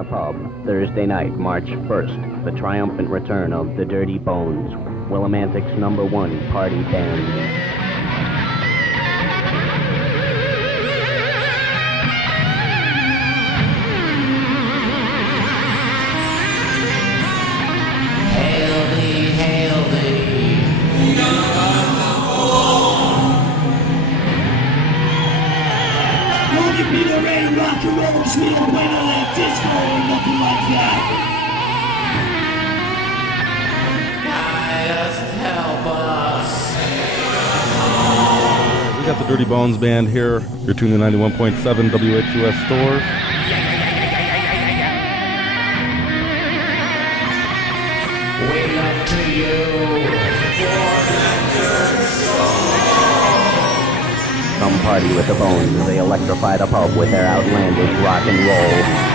a pub. Thursday night, March 1st, the triumphant return of the Dirty Bones, Willimantic's #1 party band. Don't give me the rain, rock and roll, cause we don't play no like disco or nothing like that. Just help us. We got the Dirty Bones Band here. You're tuning 91.7 WHUS Stores. Wait up to you. Come party with the Bones as they electrify the pub with their outlandish rock and roll.